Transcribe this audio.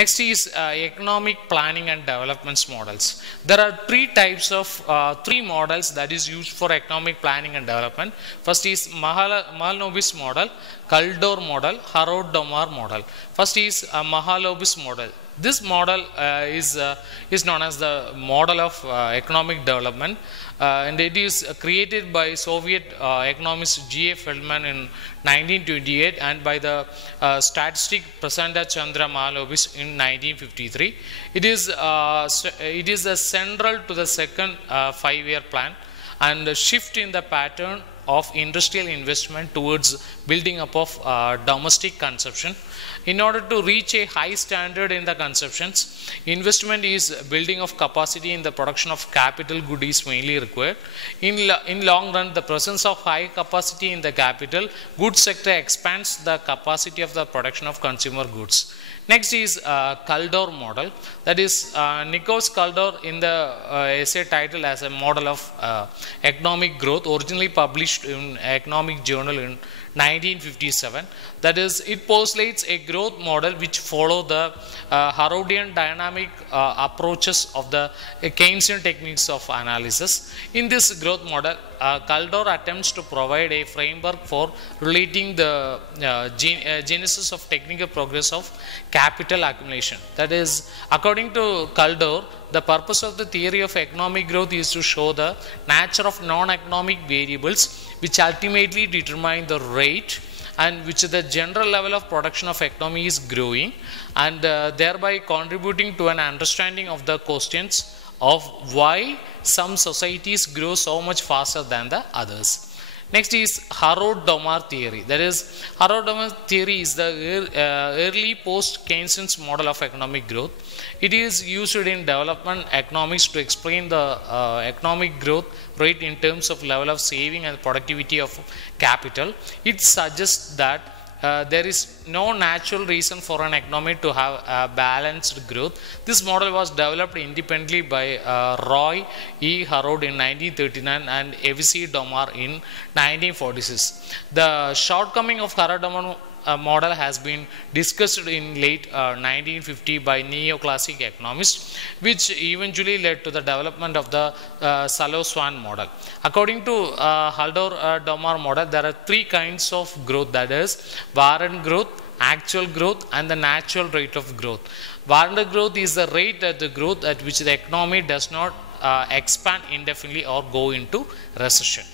Next is economic planning and development models. There are three models that is used for economic planning and development. First is Mahalanobis model, Kaldor model, Harrod-Domar model. First is Mahalanobis model. This model is known as the model of economic development, and it is created by Soviet economist G.A. Feldman in 1928 and by the statistic Prasanna Chandra Mahalanobis in 1953. It is central to the second 5-year plan and a shift in the pattern of industrial investment towards building up of domestic consumption. In order to reach a high standard in the consumptions, investment is building of capacity in the production of capital good is mainly required. In long run, the presence of high capacity in the capital goods sector expands the capacity of the production of consumer goods. Next is Kaldor model. That is Nikos Kaldor in the essay title as a model of economic growth, originally published in Economic Journal in 1957. That is, it postulates a growth model which follow the Harrodian dynamic approaches of the Keynesian techniques of analysis. In this growth model, Kaldor attempts to provide a framework for relating the genesis of technical progress of capital accumulation. That is, according to Kaldor, the purpose of the theory of economic growth is to show the nature of non-economic variables which ultimately determine the rate and which the general level of production of economy is growing, and thereby contributing to an understanding of the questions of why some societies grow so much faster than the others. Next is Harrod-Domar theory. That is, Harrod-Domar theory is the early post-Keynesian model of economic growth. It is used in development economics to explain the economic growth rate in terms of level of saving and productivity of capital. It suggests that there is no natural reason for an economy to have balanced growth. This model was developed independently by Roy E. Harrod in 1939 and A.V.C. Domar in 1946. The shortcoming of Harrod-Domar model has been discussed in late 1950 by neoclassic economists, which eventually led to the development of the Salo-Swan model. According to Harrod-Domar model, there are three kinds of growth, that is warrant growth, actual growth, and the natural rate of growth. Warrant growth is the rate at the growth at which the economy does not expand indefinitely or go into recession.